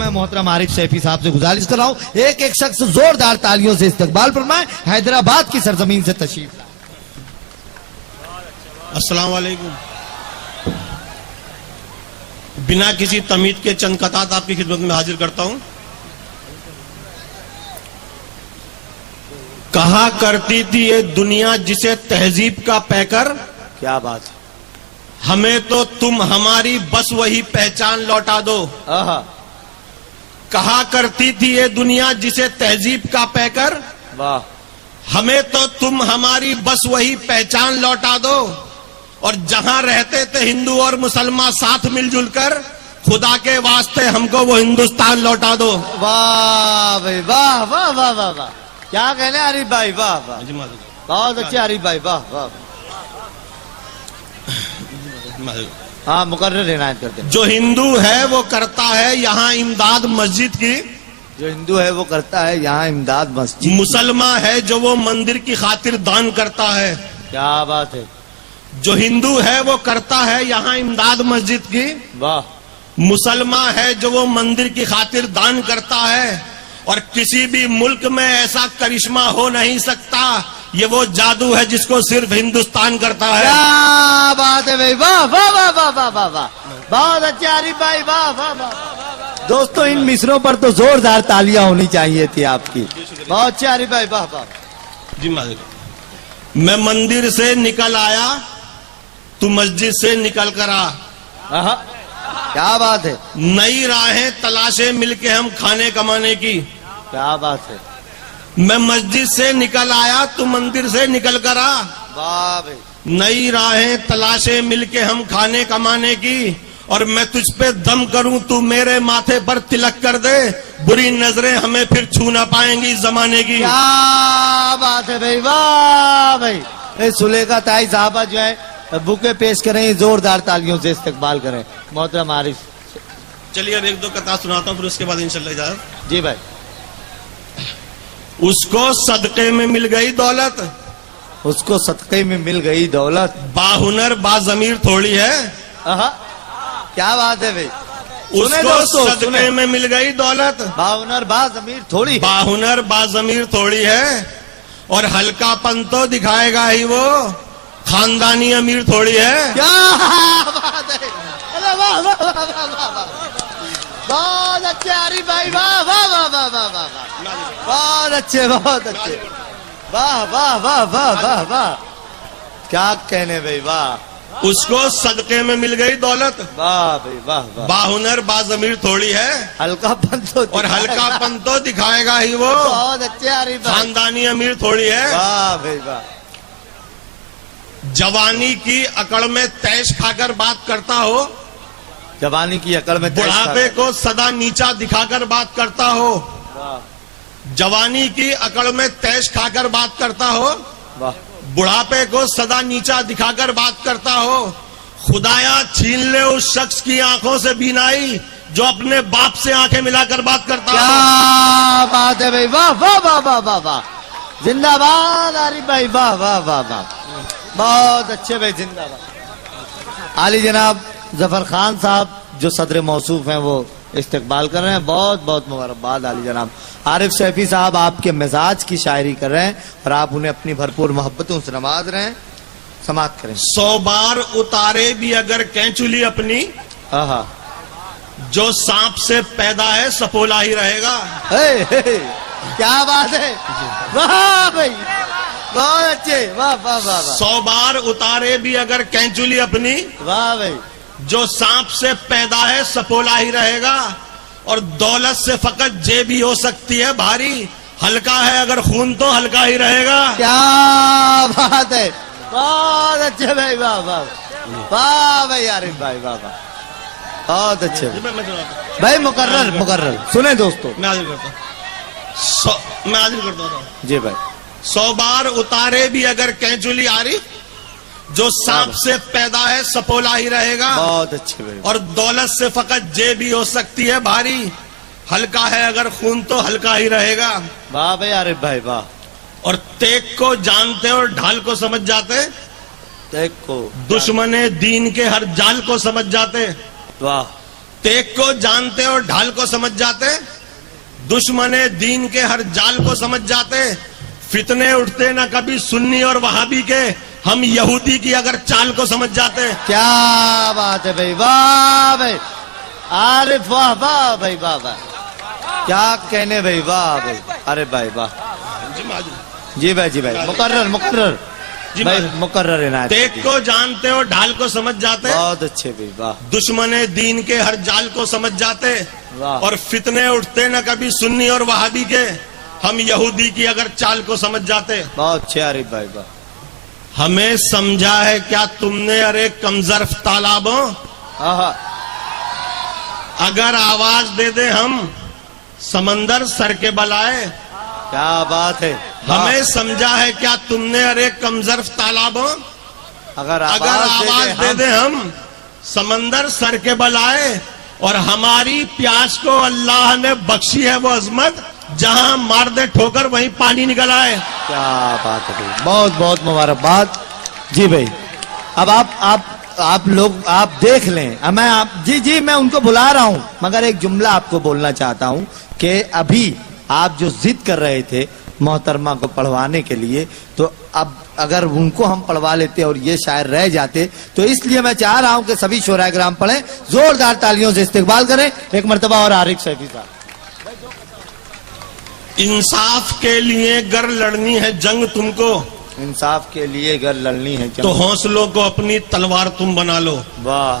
मैं मोहतरम आरिफ सैफी साहब से गुजारिश कर रहा हूँ एक एक शख्स जोरदार तालियों से इस्तकबाल फरमाए हैदराबाद की सरजमीन से तशरीफ लाए। अस्सलाम वालेकुम। बिना किसी तमीद के चंद कतात आपकी खिदमत में हाजिर करता हूं। कहा करती थी ये दुनिया जिसे तहजीब का पैकर, क्या बात है, हमें तो तुम हमारी बस वही पहचान लौटा दो। कहा करती थी ये दुनिया जिसे तहजीब का पैकर, वाह, हमें तो तुम हमारी बस वही पहचान लौटा दो। और जहां रहते थे हिंदू और मुसलमान साथ मिलजुल कर, खुदा के वास्ते हमको वो हिंदुस्तान लौटा दो। वाह भाई वाह वाह वाह वाह वाह, क्या कहने आरिफ भाई, वाह वाह, बहुत अच्छे आरिफ भाई, वाह वाह। हाँ मुकर्रर इनायत करते हैं। जो हिंदू है वो करता है यहाँ इमदाद मस्जिद की, जो हिंदू है वो करता है यहाँ इमदाद मस्जिद। मुसलमान है जो वो मंदिर की खातिर दान करता है। क्या बात है, जो हिंदू है वो करता है यहाँ इमदाद मस्जिद की, वाह। मुसलमान है जो वो मंदिर की खातिर दान करता है। और किसी भी मुल्क में ऐसा करिश्मा हो नहीं सकता, ये वो जादू है जिसको सिर्फ हिंदुस्तान करता है। क्या बात है भाई, वाह वाह वाह वाह वाह वाह वाह, बहुत अच्छे आरिफ भाई, वाह वाह वाह। दोस्तों इन मिसरों पर तो जोरदार तालियां होनी चाहिए थी आपकी, बहुत अच्छे आरिफ भाई, वाह वाह। जी मालिक, मैं मंदिर से निकल आया, तू मस्जिद से निकल कर आ। क्या बात है, नई राहें तलाशे मिलके हम खाने कमाने की। क्या बात है, मैं मस्जिद से निकल आया, तू मंदिर से निकल कर आ। वाह भाई, नई राहें तलाशे मिलके हम खाने कमाने की। और मैं तुझ पे दम करूं, तू मेरे माथे पर तिलक कर दे, बुरी नजरें हमें फिर छू ना पाएंगी जमाने की। क्या बात है भाई, वाह भाई। सुलेखा ताई साहबा जो है बुके पेश करें, जोरदार तालियों से इस्तकबाल करें मोहतरम आरिफ। चलिए अब एक दो कथा सुनाता हूं, फिर उसके बाद इंशाल्लाह इजाजत। जी भाई। उसको सदके में मिल गई दौलत, उसको सदके में मिल गई दौलत, बाहुनर बाजमीर थोड़ी है। क्या बात है भाई, उसको सदके में मिल गई दौलत, बाहुनर बाजमीर थोड़ी, बाहुनर बाजमीर थोड़ी है। और हल्कापन तो दिखाएगा ही वो, खानदानी अमीर थोड़ी है। क्या बात है, अरे वाह वाह वाह वाह वाह, बहुत अच्छे आरिफ भाई, वाह वाह वाह वाह वाह वाह, बहुत अच्छे, बहुत अच्छे, वाह वाह वाह वाह वाह वाह, क्या कहने भाई, वाह। उसको सदके में मिल गई दौलत, वाह भाई वाह वाह, बाहुनर बाजमीर थोड़ी है। हल्कापन तो, और हल्कापन तो दिखाएगा ही वो, बहुत अच्छे आरिफ भाई, खानदानी अमीर थोड़ी है। वाह भाई वाह। जवानी की अकड़ में तैश खाकर बात करता हो, जवानी की अकड़ में बुढ़ापे को सदा नीचा दिखाकर बात करता हो। जवानी की अकड़ में तैश खाकर बात करता हो, वाह। बुढ़ापे को सदा नीचा दिखाकर बात करता हो। खुदाया छीन ले उस शख्स की आंखों से बीनाई, जो अपने बाप से आंखें मिलाकर बात करता हो। क्या बात है भाई, वाह वाह वाह वाह वाह वाह, जिंदाबाद आरिफ भाई, वाह वाह वाह वाह, बहुत अच्छे भाई, जिंदाबाद। आली जनाब जफर खान साहब जो सदर मौसूफ हैं वो इस्तकबाल कर रहे हैं, बहुत बहुत मुबारकबाद आली जनाब। आरिफ सैफी साहब आपके मिजाज की शायरी कर रहे हैं और आप उन्हें अपनी भरपूर मोहब्बतों से नवाज रहे हैं, समात करें। 100 बार उतारे भी अगर कैंचुली अपनी, जो सांप से पैदा है सपोला ही रहेगा। क्या बात है, वाह भाई, बहुत अच्छे, वाह वाह वाह। 100 बार उतारे भी अगर कैंचुली अपनी, वाह भाई, जो सांप से पैदा है सपोला ही रहेगा। और दौलत से फकत जेब ही हो सकती है भारी, हल्का है अगर खून तो हल्का ही रहेगा। क्या बात है, बहुत अच्छे भाई, वाह वाह वाह भाई आरिफ भाई, वाह वाह, बहुत अच्छे भाई। मुकर्रर मुकर्रर सुने दोस्तों, मैं हाजिर करता हूँ, मैं हाजिर करता हूँ जी भाई। 100 बार उतारे भी अगर कैंचुली आरिफ, जो सांप से पैदा है सपोला ही रहेगा। बहुत अच्छे भाई। और दौलत से फकत जेब ही हो सकती है भारी, हल्का है अगर खून तो हल्का ही रहेगा। वाह भाई आरिफ भाई, वाह। और तेग को जानते और ढाल को समझ जाते, तेग को दुश्मने दीन के हर जाल को समझ जाते। वाह। तेग को जानते और ढाल को समझ जाते, दुश्मने दीन के हर जाल को समझ जाते, फितने उठते ना कभी सुन्नी और वहाबी के, हम यहूदी की अगर चाल को समझ जाते। क्या बात है भाई, वाह भाई आरिफ, वाह वाह भाई, वाह वाह, क्या कहने भाई, वाह भाई, अरे भाई वाह, जी भाई, जी भाई, मुकर्रर मुकर्रर जी भाई, भाई। मुकर्रर इनायत तेग कीजिए। को जानते और ढाल को समझ जाते, बहुत अच्छे भाई, वाह दुश्मने दीन के हर जाल को समझ जाते, वाह। और फितने उठते ना कभी सुन्नी और वहाबी के, हम यहूदी की अगर चाल को समझ जाते। बहुत अच्छे आरिफ भाई, वाह, हमें समझा है क्या तुमने, अरे कमजर्फ तालाबों, आहा, अगर आवाज दे दे हम समंदर सर के बलाए। क्या बात है, वाह। हमें समझा है क्या तुमने, अरे कमजर्फ तालाबों, अगर अगर आवाज दे दे हम समंदर सर के बलाए, और हमारी प्यास को अल्लाह ने बख्शी है वो अजमत, जहां मार दे ठोकर वहीं पानी निकल आए। क्या बात है भाई, बहुत बहुत मुबारकबाद। जी भाई, अब आप लोग आप देख लें, अब मैं आप जी मैं उनको बुला रहा हूं, मगर एक जुमला आपको बोलना चाहता हूं कि अभी आप जो जिद कर रहे थे मोहतरमा को पढ़वाने के लिए, तो अब अगर उनको हम पढ़वा लेते और ये शायर रह जाते, तो इसलिए मैं चाह रहा हूं कि सभी शोराए किराम पढ़ें, जोरदार तालियों से इस्तकबाल करें एक मर्तबा। और आरिफ सैफी साहब, इंसाफ के लिए गर लड़नी है जंग तुमको, इंसाफ के लिए अगर लड़नी है तो हौसलों को अपनी तलवार तुम बना लो। वाह,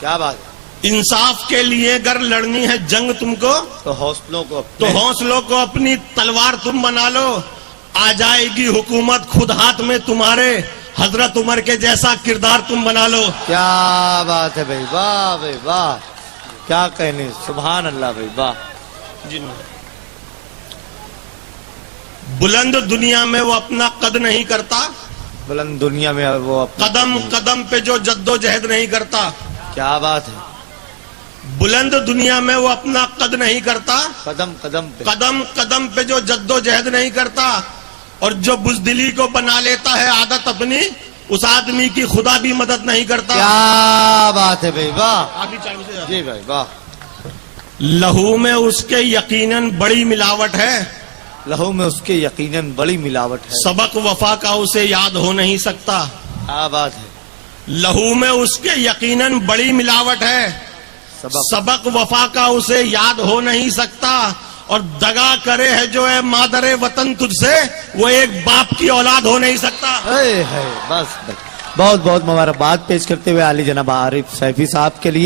क्या बात, इंसाफ के लिए अगर लड़नी है जंग तुमको, तो हौसलों को तो हौसलों को अपनी तलवार तुम बना लो। आ जाएगी हुकूमत खुद हाथ में तुम्हारे, हजरत उमर के जैसा किरदार तुम बना लो। क्या बात है भाई, वाह भाई वाह, क्या कहने, सुभान अल्लाह भाई, वाह। जी, बुलंद दुनिया में वो अपना कद नहीं करता, बुलंद दुनिया में वो कदम कदम पे जो जद्दोजहद नहीं करता। क्या बात है, बुलंद दुनिया में वो अपना कद नहीं करता, कदम कदम पे, कदम कदम पे जो जद्दोजहद नहीं करता, और जो बुजदिली को बना लेता है आदत अपनी, उस आदमी की खुदा भी मदद नहीं करता। क्या बात है भाई, वाह, आखिरी चार बजे। जी भाई वाह। लहू में उसके यकीनन बड़ी मिलावट है, लहू में उसके यकीनन बड़ी मिलावट है। सबक वफा का उसे याद हो नहीं सकता। क्या बात है, लहू में उसके यकीनन बड़ी मिलावट है, सबक वफा का उसे याद हो नहीं सकता, और दगा करे है जो है मादरे वतन तुझसे, वो एक बाप की औलाद हो नहीं सकता। है बस भाई, बहुत बहुत मुबारकबाद पेश करते हुए आली जनाब आरिफ सैफी साहब के लिए।